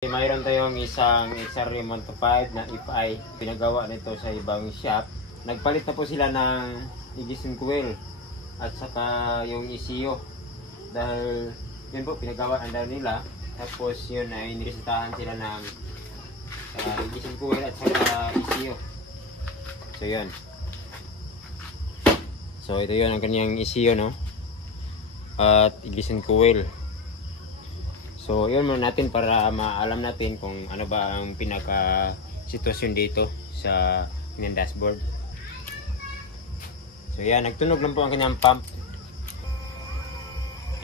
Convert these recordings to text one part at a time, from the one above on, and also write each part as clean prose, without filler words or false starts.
Mayroon tayong isang XR 125 na FI. Pinagawa nito sa ibang shop. Nagpalit na po sila ng ignition coil at saka yung ECU. Dahil yun po, pinagawa na nila. Tapos yun ay niresetahan sila ng ignition coil at saka ECU. So yun. So ito yun ang kanyang ECU, no? At ignition coil. So, yun muna natin para maalam natin kung ano ba ang pinaka sitwasyon dito sa kanyang dashboard. So, yan. Nagtunog lang po ang kanyang pump.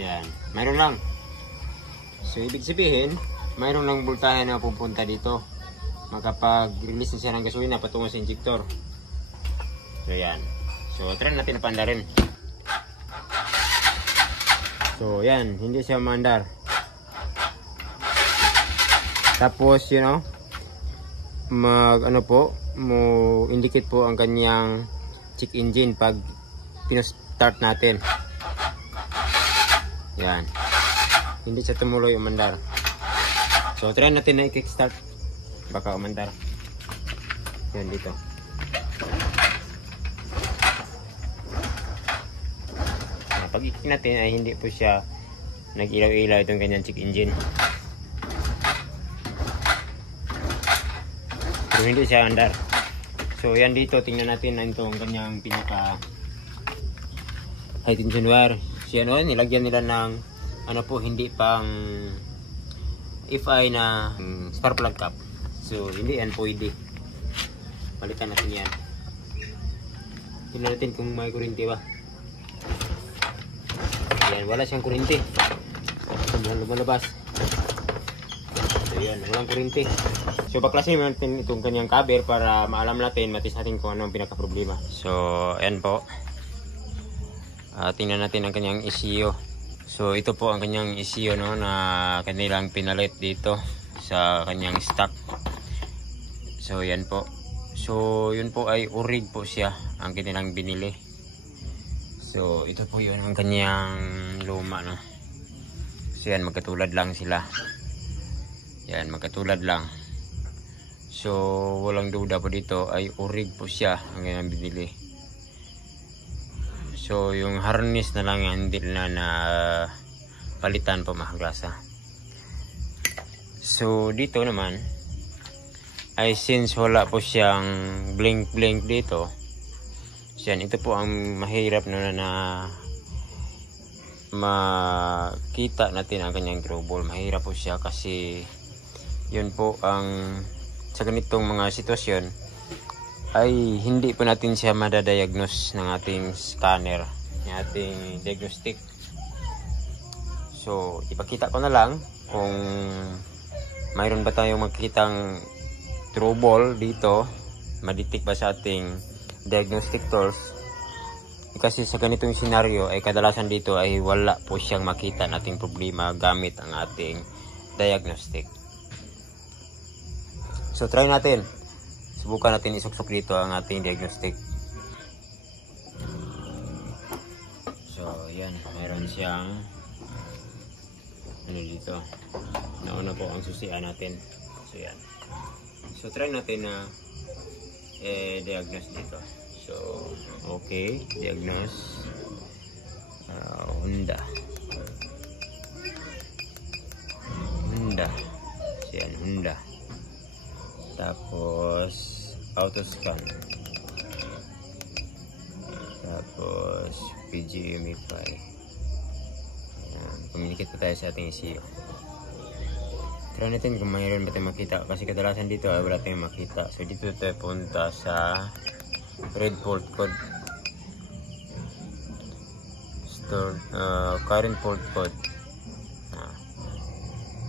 Yan. Mayroon lang. So, ibig sabihin, mayroon lang voltahe na pupunta dito. Makapag-release na siya ng gasolina patungo sa injector. So, yan. So, try natin na pandarin. So, yan. Hindi siya maandar. Tapos, you know, indicate po ang kanyang check engine pag pinastart natin. Yan. Hindi siya tumuloy umandar. So, try natin na i-kickstart. Baka umandar. Yan dito. Pag i-kick natin ay hindi po siya nag-ilaw-ilaw itong kanyang check engine. Pero hindi siya andar. So yan dito, tingnan natin na itong kanyang pinaka high tension wire. So yan, nilagyan nila ng hindi pang FI na spark plug cap. So hindi yan pwede. Palitan natin yan. Tingnan natin kung may kuryente ba. Yan, wala siyang kuryente. Lumalabas. So yan, walang kuryente. So baklasin natin itong kanyang cover para maalam natin, matis natin kung ano ang pinaka-problema. So ayan po. Tingnan natin ang kanyang ECU. So ito po ang kanyang ECU, no, na kanilang pinalit dito sa kanyang stock. So yan po. So yun po ay orig po siya ang kanilang binili. So ito po yun ang kanyang luma, no. So yan, magkatulad lang sila. Yan, magkatulad lang. So, walang duda po dito ay orig po siya ang kanyang binili. So, yung harness na lang hindi na palitan po mahagrasa. So, dito naman ay since wala po siyang blink dito. So, yan, ito po ang mahirap na makita natin ang kanyang trouble. Mahirap po siya kasi yun po ang sa ganitong mga sitwasyon ay hindi po natin siya madadiagnose ng ating scanner, ng ating diagnostic. So ipakita ko na lang kung mayroon ba tayong makikitang trouble dito, madetect ba sa ating diagnostic tools. Kasi sa ganitong senaryo ay kadalasan dito ay wala po siyang makita nating problema gamit ang ating diagnostic. So try natin. Subukan natin isuksok dito ang ating diagnostic. So yan, meron siyang dito. Nauna po ang susian natin. So yan. So try natin na diagnose dito. So okay, diagnose Honda. So yan, Honda. Tapos auto scan, tapos PGMify. Communicate po tayo sa ating ECU. Try natin kung mayroon ba tayong makita, kasi kadalasan dito ay wala tayong makita. So dito tayo punta sa red port code, stored current port code,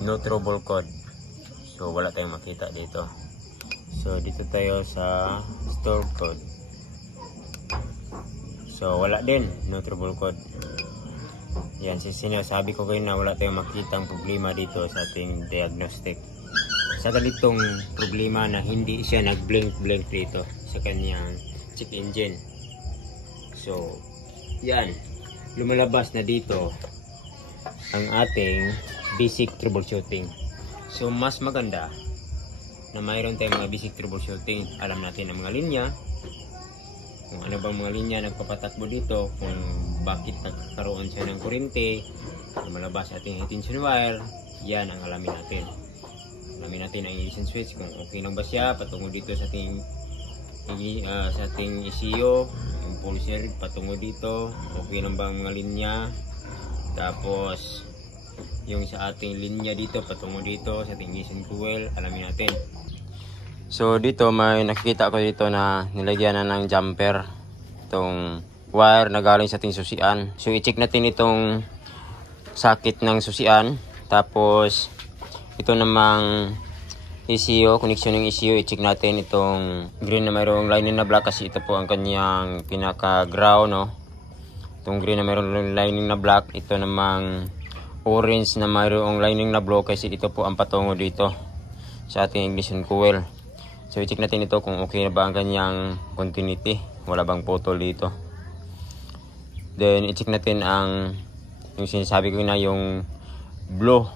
no trouble code. So wala tayong makita dito. So dito tayo sa store code. So wala din, no trouble code. Yan, sinasabi ko kayo na wala tayong makitang problema dito sa ating diagnostic. Sa ganitong problema na hindi siya nag-blink dito sa kanyang check engine. So yan, lumalabas na dito ang ating basic troubleshooting. So mas maganda na mayroon tayong mga basic troubleshooting. Alam natin ang mga linya, kung ano bang mga linya nagpapatakbo dito, kung bakit nagkaroon siya ng kuryente, lumalabas ating tension wire. Yan ang alamin natin. Alamin natin ang ignition switch, kung okay lang ba siya patungo dito sa ating ECU, yung pulser patungo dito, okay lang ba ang mga linya. Tapos yung sa ating linya dito patungo dito sa ating ignition coil, alamin natin. So dito may nakikita ko dito na nilagyan na ng jumper itong wire na galing sa ating susian. So i-check natin itong sakit ng susian. Tapos ito namang ECU, connection ng ECU, i-check natin itong green na mayroong lining na black kasi ito po ang kanyang pinaka ground, no? Itong green na mayroong lining na black, ito namang orange na mayroong lining na blue kasi ito po ang patungo dito sa ating ignition coil. So i-check natin ito kung okay na ba ang kanyang continuity, wala bang putol dito. Then i-check natin yung sinasabi ko na yung blue,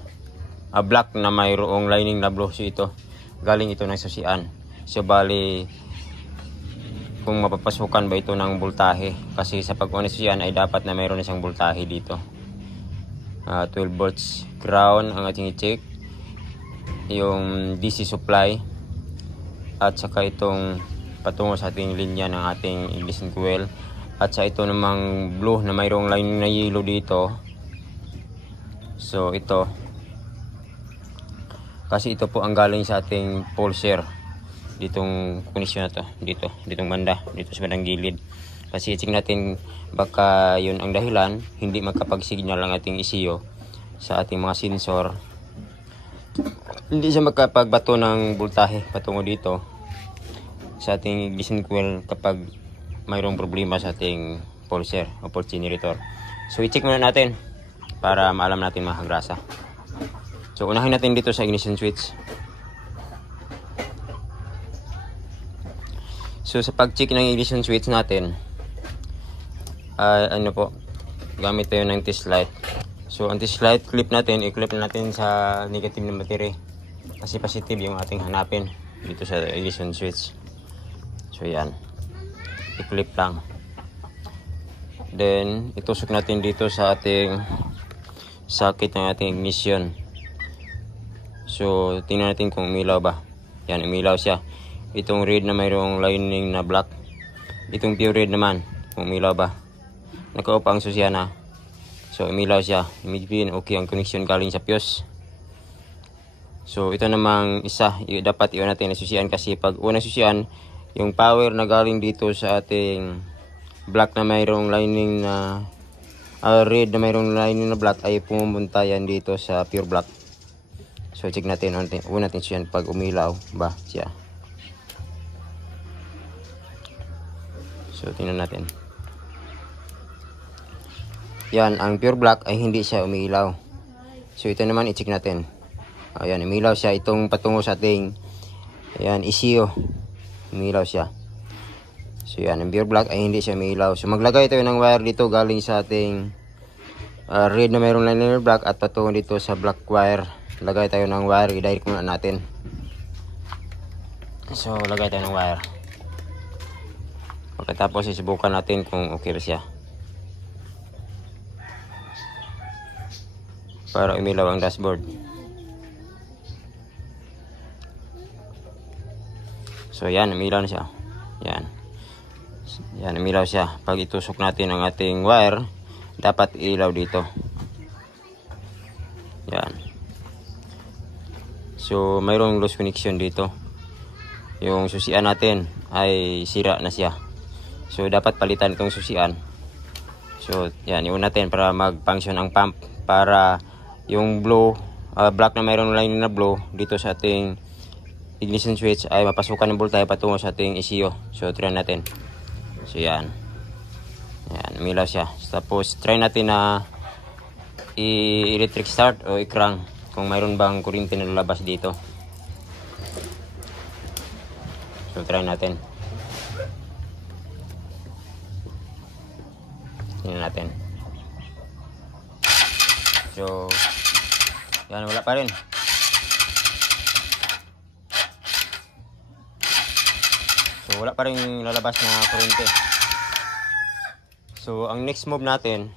black na mayroong lining na blue. So ito, galing ito ng susian. So bali, kung mapapasukan ba ito ng voltahe, kasi sa pag-on ng susian ay dapat na mayroon isang voltahe dito. 12 volts ground ang ating i-check, yung DC supply, at saka itong patungo sa ating linya ng ating ignition coil, at sa ito namang blue na mayroong lining na yellow dito. So ito, kasi ito po ang galing sa ating pulser, ditong connection na to, ditong banda, dito sa bandang gilid. Kasi i-check natin baka yun ang dahilan hindi magkapag-signal ang ating ECU sa ating mga sensor, hindi siya magkapagbato ng voltahe patungo dito sa ating ignition coil kapag mayroong problema sa ating pulser o pulse generator. So i-check muna natin para maalam natin mga kagrasa. So unahin natin dito sa ignition switch. So sa pag-check ng ignition switch natin, ano po, gamit tayo ng test light. So ang test light clip natin, i-clip natin sa negative na battery kasi positive yung ating hanapin dito sa ignition switch. So yan, i-clip lang. Then itusok natin dito sa ating socket ng ating ignition. So tingnan natin kung umilaw ba. Yan, umilaw siya. Itong red na mayroong lining na black, itong pure red naman, kung umilaw ba. Naka-off ang susian na. So umilaw siya. Immediately okay ang connection galing sa fuse. So ito namang isa, dapat i-on natin ang susian kasi pag una susian, yung power na galing dito sa ating black na mayroong lining na red na mayroong lining na black ay pumunta yan dito sa pure black. So check natin, una natin siya pag umilaw ba siya. So tingnan natin. Yan, ang pure black ay hindi siya umilaw. So ito naman i-check natin. Ayan, umilaw siya itong patungo sa ating ECU. Umilaw siya. So yan, ang pure black ay hindi siya umilaw. So maglagay tayo ng wire dito galing sa ating red na mayroong lining black at patungo dito sa black wire. Lagay tayo ng wire, i-direct muna natin. So lagay tayo ng wire. Pagkatapos isubukan natin kung okay ba siya, para umilaw ang dashboard. So yan, umilaw na siya. Yan, umilaw siya. Pag itusok natin ang ating wire, dapat ilaw dito. Yan. So mayroong loose connection dito. Yung susian natin ay sira na siya. So dapat palitan itong susian. So yan, iwan natin para mag-function ang pump, para yung blue, black na mayroong line na blue dito sa ating ignition switch ay mapasukan ng voltahe patungo sa ating ECU. So try natin. So yan. Yan, umilaw siya. Tapos try natin na i-electric start o i-crank kung mayroon bang kuryente na lalabas dito. So try natin. Tingnan natin. So yan, wala pa rin. So wala pa rin lalabas na kuryente. So ang next move natin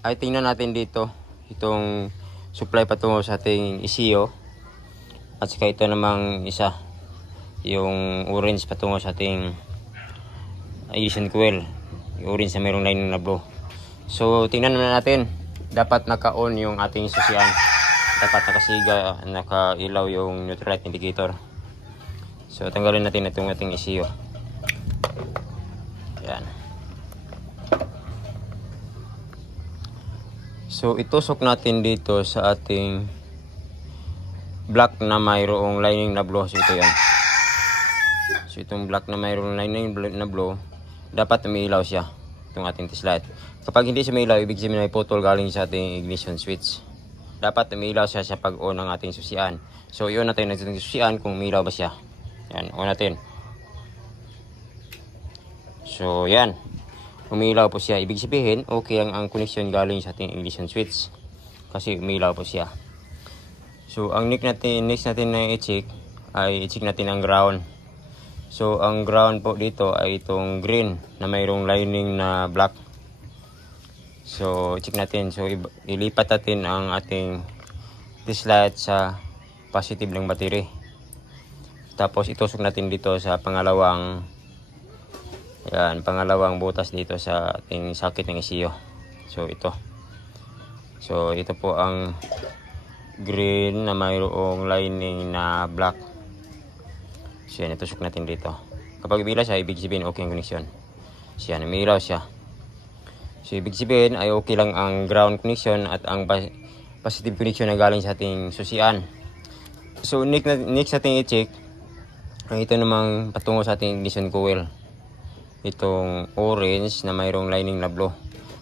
ay tingnan natin dito itong supply patungo sa ating ECU, at saka ito namang isa, yung orange patungo sa ating ignition coil, yung orange na mayroong line na blue. So tingnan natin, dapat naka-on yung ating susian, dapat nakasiga, nakailaw yung neutral light indicator. So tanggalin natin itong ating ECU. Yan. So itusok natin dito sa ating black na mayroong lining na blue. So ito yan. So itong black na mayroong lining na blue, dapat umiilaw siya, itong ating test light. Kapag hindi siya umiilaw, ibig sabihin ay putol galing sa ating ignition switch. Dapat umiilaw siya sa pag-on ng ating susian. So i-on natin ang ating susian kung umiilaw ba siya. Yan, on natin. So yan, umiilaw po siya. Ibig sabihin okay ang connection galing sa ating ignition switch, kasi umiilaw po siya. So ang next natin na i-check ay i-check natin ang ground. So ang ground po dito ay itong green na mayroong lining na black. So i-check natin. So ilipat natin ang ating test light sa positive ng battery. Tapos itusok natin dito sa pangalawang butas dito sa ating socket ng ECU. So ito. So ito po ang green na mayroong lining na black. So yan, itusok natin dito. Kapag umilaw siya, ibig sabihin okay ang connection. So yan, umilaw siya. So ibig sabihin ay okay lang ang ground connection at ang positive connection na galing sa ating susian. So next natin i-check ang ito namang patungo sa ating ignition coil, itong orange na mayroong lining na blue.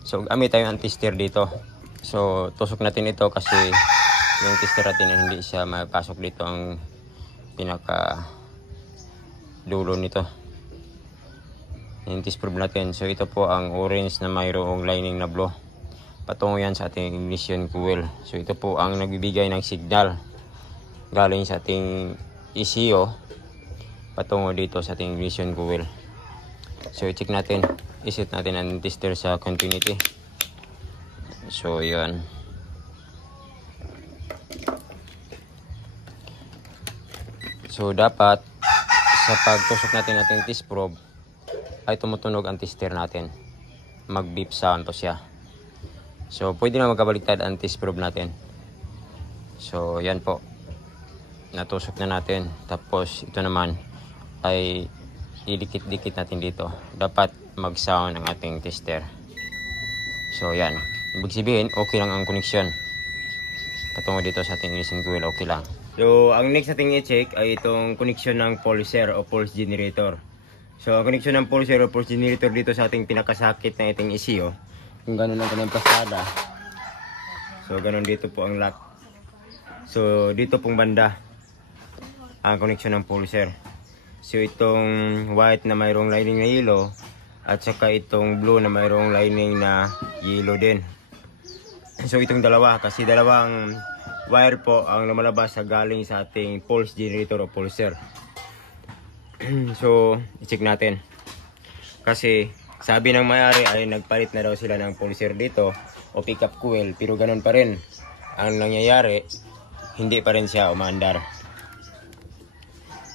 So gamit tayo ang tester dito. So tusok natin ito kasi yung tester natin hindi siya mapasok dito, ang pinaka dulo nito, yung test probe natin. So ito po ang orange na mayroong lining na blue, patungo yan sa ating ignition coil. So ito po ang nagbibigay ng signal galing sa ating ECU patungo dito sa ating ignition coil. So i-check natin, iset natin ang tester sa continuity. So yan. So dapat sa pagtusok natin ating test probe ay tumutunog ang tester natin, mag beep sound po siya. So pwede na magkabaliktad ang test probe natin. So yan po, natusok na natin. Tapos ito naman ay idikit-dikit natin dito, dapat mag sound ang ating tester. So yan, ibig sabihin okay lang ang connection patungo dito sa ating ignition coil, okay lang. So ang next nating i-check ay itong connection ng pulser o pulse generator. So ang connection ng pulser o pulse generator dito sa ating pinakasakit na ating ECU, kung gano'n ang kanyang pasada. So gano'n dito po ang lock. So dito pong banda ang connection ng pulser. So itong white na mayroong lining na yellow, at saka itong blue na mayroong lining na yellow din. So itong dalawa, kasi dalawang wire po ang lumalabas sa galing sa ating pulse generator o pulser. So i-check natin, kasi sabi ng may-ari ay nagpalit na daw sila ng pulser dito o pickup coil, pero ganun pa rin ang nangyayari, hindi pa rin siya umaandar.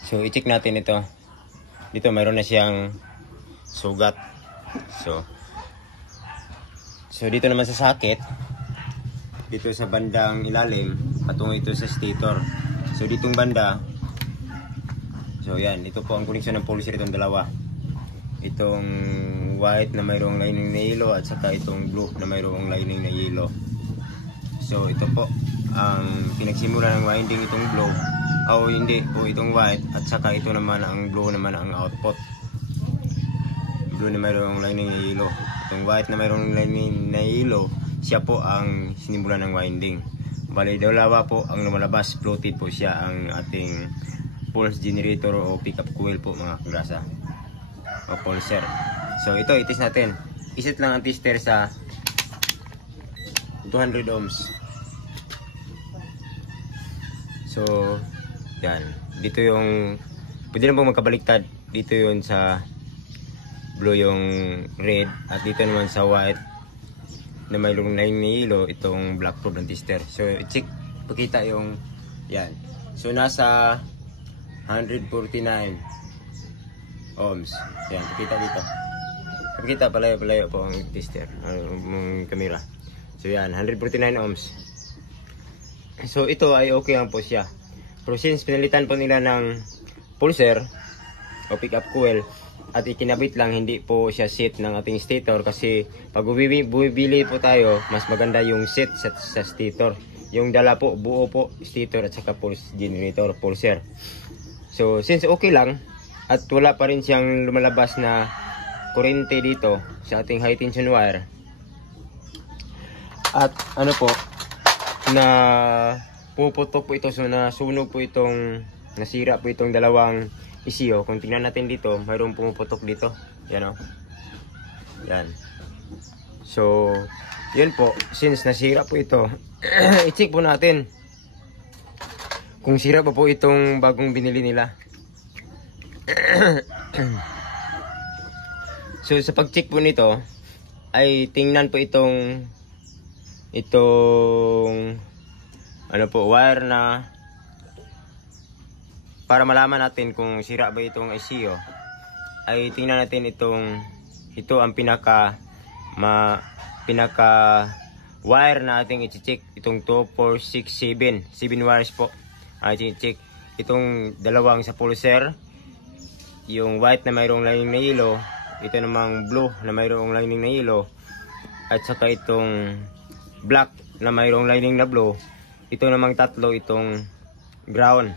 So i-check natin ito. Dito mayroon na siyang sugat. So dito naman sa socket, dito sa bandang ilalim, patungo ito sa stator. So ditong banda, so yan, ito po ang connection ng pulser, itong dalawa. Itong white na mayroong lining na yellow, at saka itong blue na mayroong lining na yellow. So ito po ang pinagsimula ng winding, itong blue, o hindi po itong white, at saka ito naman ang blue naman ang output. Blue na mayroong lining na yellow, itong white na mayroong lining na yellow, siya po ang sinimula ng winding. Bali dalawa po ang lumalabas, floated po siya ang ating pulse generator o pickup coil po mga kagrasa, o pulser. So ito itis natin, iset lang ang tester sa 200 ohms. So yan, dito yung pwede na po magkabaliktad dito yun sa blue yung red, at dito naman sa white na mayroong line na yellow itong black probe ng tester. So i-check, pakita yung yan. So nasa 149 ohms. Yan, pakita dito. Pakita palayo po ang tester, ang camera. So yan, 149 ohms. So ito ay okay lang po siya. Pero since pinalitan po nila ng pulser o pick up coil at ikinabit lang, hindi po siya set ng ating stator, kasi pag bumibili po tayo, mas maganda yung set sa stator. Yung dala po, buo po stator at saka pulse generator, pulser. So since okay lang at wala pa rin siyang lumalabas na kuryente dito sa ating high tension wire, at ano po, na puputok po ito, so nasunog po itong, nasira po itong dalawang ECU. Kung tingnan natin dito, mayroong pumuputok dito. Yan o. Yan. So, yun po. Since nasira po ito, i-check po natin kung sira pa po itong bagong binili nila. So, sa pag-check po nito, ay tingnan po itong ano po, wire na, para malaman natin kung sira ba itong ECU, ay tingnan natin ito ang pinaka wire na ating i-check. Itong 2, 4, 6, 7 wires po ay i-check. Itong dalawang sa pulser, yung white na mayroong lining na yellow, ito namang blue na mayroong lining na yellow, at saka itong black na mayroong lining na blue. Ito namang tatlo, itong ground.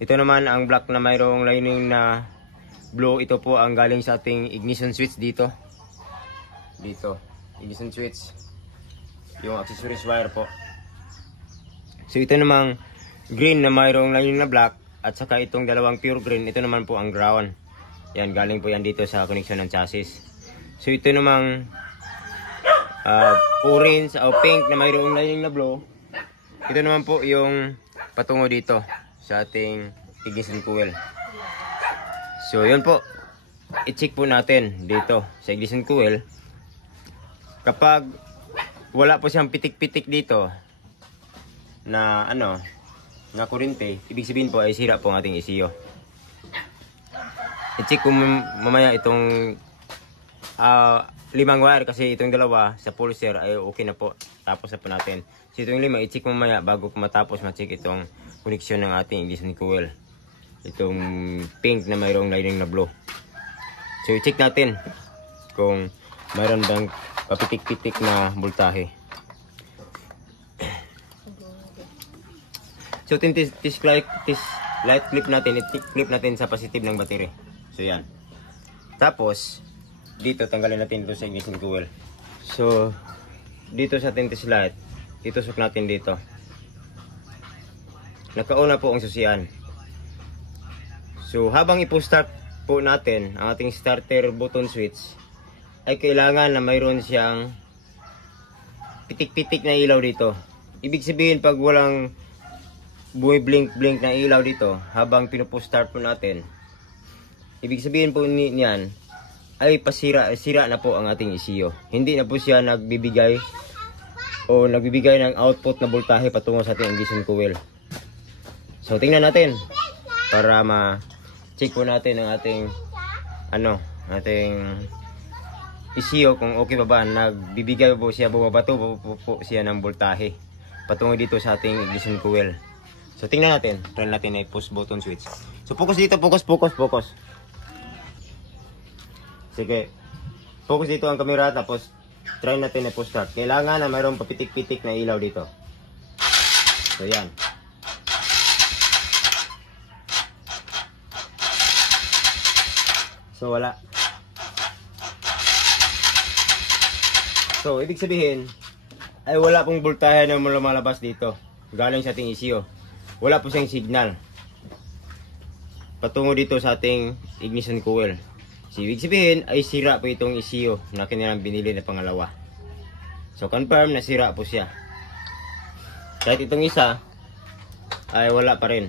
Ito naman ang black na mayroong lining na blue. Ito po ang galing sa ating ignition switch dito. Ignition switch. Yung accessories wire po. So ito namang green na mayroong lining na black, at saka itong dalawang pure green, ito naman po ang ground. Yan, galing po yan dito sa connection ng chassis. So ito namang orange o pink na mayroong lining na blue. Ito naman po yung patungo dito sa ating ignition coil. So yun po, i-check po natin dito sa ignition coil. Kapag wala po siyang pitik-pitik dito na na kuryente, ibig sabihin po ay sira po ang ating ECU. I-check ko mamaya itong 5 wire, kasi itong dalawa sa pulser ay okay na po, tapos na po natin. So itong 5 i-check mamaya bago matapos ma-check itong koneksyon ng ating ignition coil, itong pink na mayroong lining na blue. So i-check natin kung mayroon bang papitik-pitik na voltahe. So light clip natin, i-clip natin sa positive ng battery. So yan. Tapos dito tanggalin natin dito sa ignition coil. So dito sa test light, itusok natin dito. Nakauna po ang susian. So habang ipo-start po natin ang ating starter button switch, ay kailangan na mayroon siyang pitik-pitik na ilaw dito. Ibig sabihin, pag walang bumiblink-blink na ilaw dito habang pinupo-start po natin, ibig sabihin po niyan ay sira na po ang ating ECU. Hindi na po siya nagbibigay ng output na voltahe patungo sa ating ignition coil. So tingnan natin para ma-check po natin ang ating ECU kung okay pa ba, nagbibigay po siya, bumabato po siya ng voltahe patungo dito sa ating ignition coil. So tingnan natin, try natin ay push button switch. So focus dito, focus. Sige, focus dito ang camera, tapos try natin ay push start. Kailangan na mayroong papitik-pitik na ilaw dito. So yan. So wala. So ibig sabihin ay wala pong voltahe na lumalabas dito galing sa ating ECU. Wala po siyang signal patungo dito sa ating ignition coil. So ibig sabihin ay sira po itong ECU na kanilang binili na pangalawa. So confirm na sira po siya. Kahit itong isa ay wala pa rin.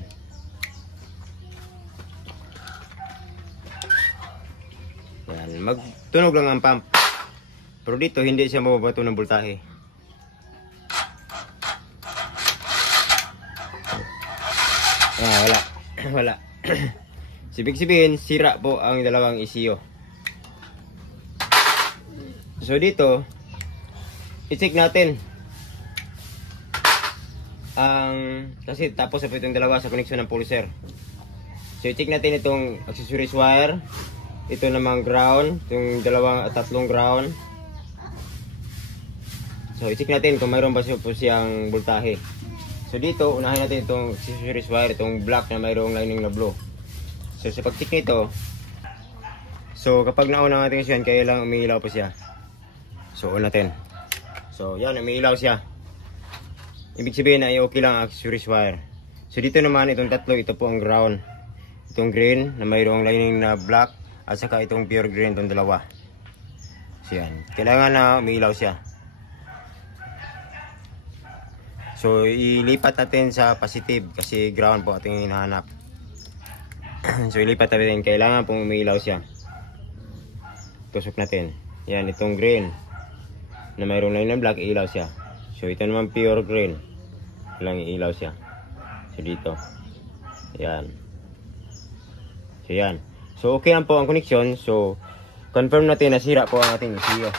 Yan, magtunog lang ang pump. Pero dito hindi siya mababato ng voltahe. Wala. Wala. Ibig sira po ang dalawang ECU. So dito, i-check natin. Kasi tapos na po itong dalawa sa connection ng pulser. So i-check natin itong accessories wire. Ito namang ground, itong tatlong ground. So i-check natin kung mayroon ba po siyang voltahe. So dito, unahin natin itong accessories wire, itong black na mayroong lining na blue. So sa pag-check nito, so kapag nauna natin siya, kaya lang umiilaw po siya. So on natin. So yan, umiilaw siya. Ibig sabihin na okay lang ang accessories wire. So dito naman, itong tatlo, ito po ang ground. Itong green na mayroong lining na black, at saka itong pure green, itong dalawa. So yan, kailangan na umiilaw siya. So ilipat natin sa positive kasi ground po ating hinahanap. So ilipat natin, kailangan pong umiilaw siya. Tusok natin. Yan, itong green na mayroong line na black, ilaw siya. So ito naman pure green, lang ilaw siya. So dito. Yan. So yan. So okay lang po ang connection. So confirm natin na sira po ang ating ECU.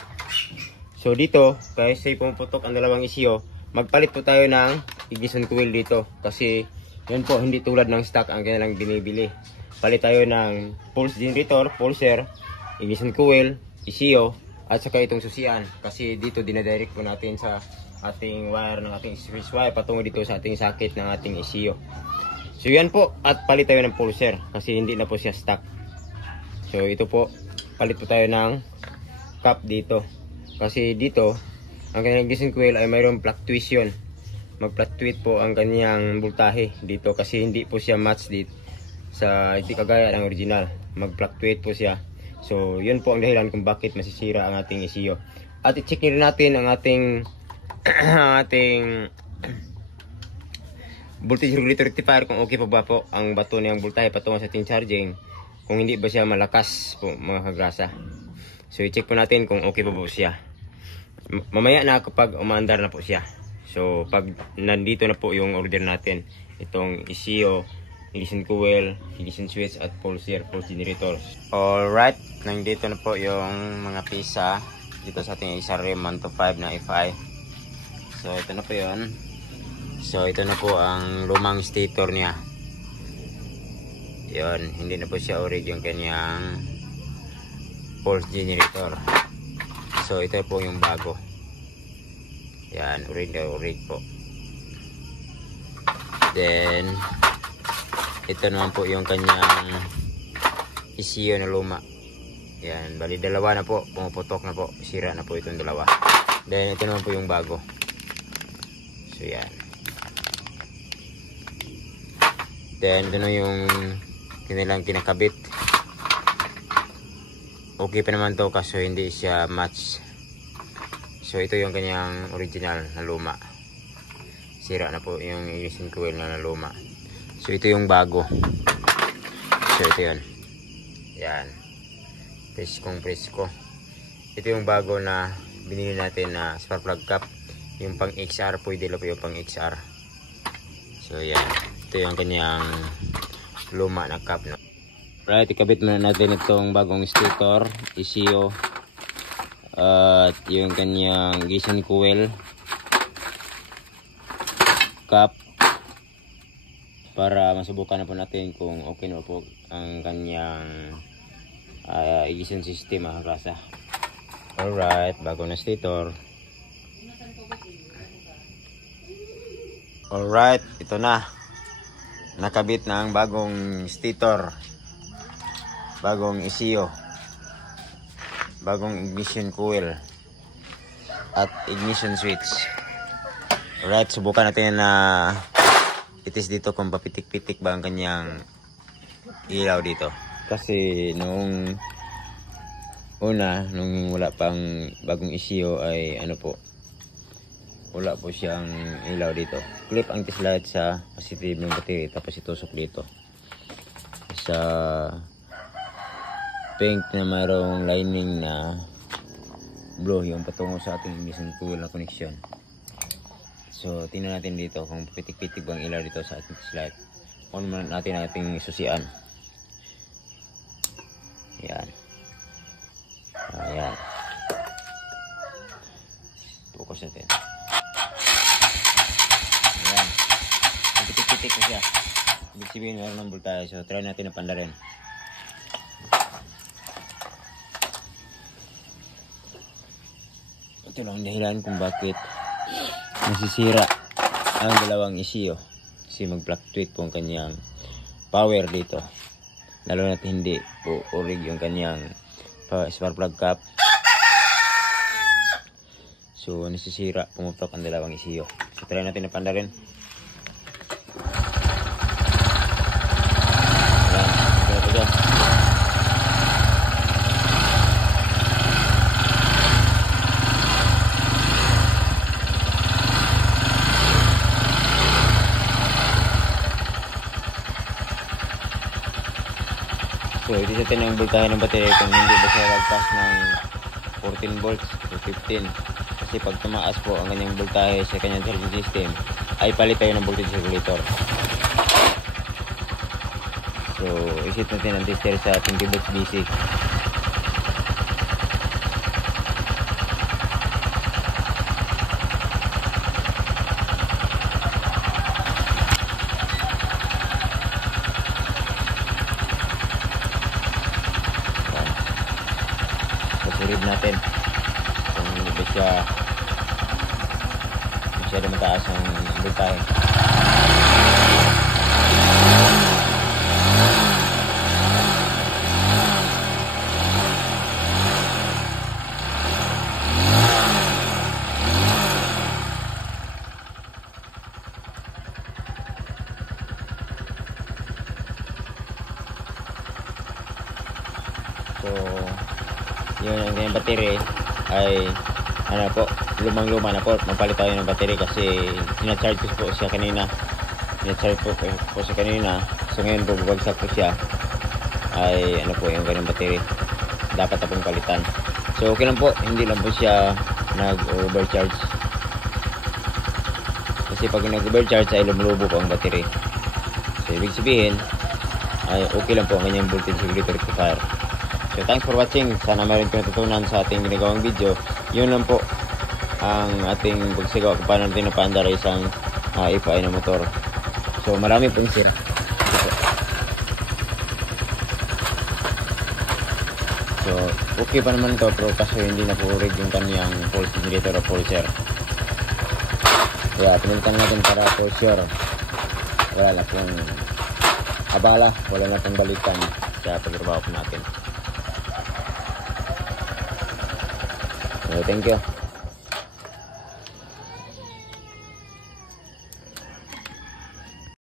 So dito, kasi pumuputok ang dalawang ECU, magpalit po tayo ng ignition coil dito. Kasi yun po, hindi tulad ng stock ang kanilang binibili. Palit tayo ng pulse generator, pulser, ignition coil, ECU, at saka itong susian. Kasi dito dinadirect po natin sa ating wire ng ating switch wire patungo dito sa ating socket ng ating ECU. So yan po, at palit tayo ng pulser kasi hindi na po siya stock. So ito po, palit po tayo ng cap dito. Kasi dito, ang kanyang ignition coil ay mayroong fluctuation. Mag-fluctuate po ang kanyang voltahe dito kasi hindi po siya match dito sa hindi kagaya ng original. Mag-fluctuate po siya. So yun po ang dahilan kung bakit masisira ang ating ECU. At i-check rin natin ang ating voltage regulator rectifier kung okay pa ba po ang bato niyang voltahe patungo sa ating charging. Kung hindi ba siya malakas po mga kagrasa. So i-check po natin kung okay pa po siya. Mamaya na kapag umaandar na po siya. So pag nandito na po yung order natin, itong ECU, ignition coil, ignition switch at pulse generator. Alright, nandito na po yung mga pisa dito sa ating XRM 125 na FI. So ito na po yun. So ito na po ang lumang stator niya. Yun, hindi na po siya orig yung kanyang pulse generator. So ito po yung bago. Yan, orig na orig po. Then ito naman po yung kanyang ECU na luma. Yan, bali dalawa na po, pumuputok na po, sira na po itong dalawa. Then ito naman po yung bago. So yan. Then ito na yung kanilang kinakabit. Okay pa naman to kaso hindi siya match. So ito yung kanyang original na luma. Sira na po yung ignition coil na luma. So ito yung bago. So ito yun. Yan. Presko. Ito yung bago na binili natin na spark plug cap. Yung pang XR, pwede lang po yung pang XR. So yan. Ito yung kanyang luma na cap. No? Right, ikabit na natin itong bagong stator, ECU. At yung kanyang ignition coil cap. Para masubukan na po natin kung okay na po ang kanyang ignition system mga klasa. Alright, bago na stator. Alright, ito na. Nakabit na ang bagong stator. Bagong ECU. Bagong ignition coil. At ignition switch. Alright, subukan natin na itis dito kung papitik-pitik ba ang kanyang ilaw dito. Kasi nung una, nung wala pang bagong ECU ay ano po, wala po siyang ilaw dito. Clip ang test light sa positive ng battery tapos itusok dito sa pink na mayroong lining na blue, yung patungo sa ating missing coil na connection. So tingnan natin dito kung pitik-pitik bang ilaw dito sa ating slide. On muna natin ang ating susian. Yan. Ayan. Focus natin. Ayan. Pitik-pitik na siya. Ibig sabihin meron ng voltage. So try natin na panda rin. Ito lang ang dahilan kung bakit nasisira ang dalawang ECU. Kasi mag-fluctuate po ang kanyang power dito. Lalo na't hindi po orig yung kanyang spark plug cap. So nasisira, pumutok ang dalawang ECU. So try natin na panda rin. So, ito natin ang voltahe ng battery kung hindi ba siya lagpas ng 14 volts o 15. Kasi pag tumaas po ang kanyang voltahe sa kanyang charging system, ay palit tayo ng voltage regulator. So, isit natin ang tester sa 20 volts DC. Surid natin kung hindi ba siya masyado mataas ang voltahe. So yun ang kanyang battery ay ano po, lumang-luma na po. Mapalit tayo ng battery kasi sinacharge ko po siya kanina. Sinacharge po siya kanina. So ngayon po bubagsak po siya. Ay ano po yung kanyang battery. Dapat na pong palitan. So okay lang po, hindi lang po siya nag-overcharge. Kasi pag nag-overcharge ay lumulubo po ang battery. So ibig sabihin ay okay lang po ang kanyang voltage regulator rectifier. So thanks for watching. Sana mayroon kayo natutunan sa ating ginagawang video. Yun lang po ang ating pagsagawa kung paano natin napaandar isang FI na motor. So marami pong sira. So okay pa naman to, pero kaso hindi na po rig yung kanyang pulse generator o pulser. Kaya pinuntan natin para pulser. Wala na pong abala, wala na pong balikan sa pagtrabaho po natin. So, thank you.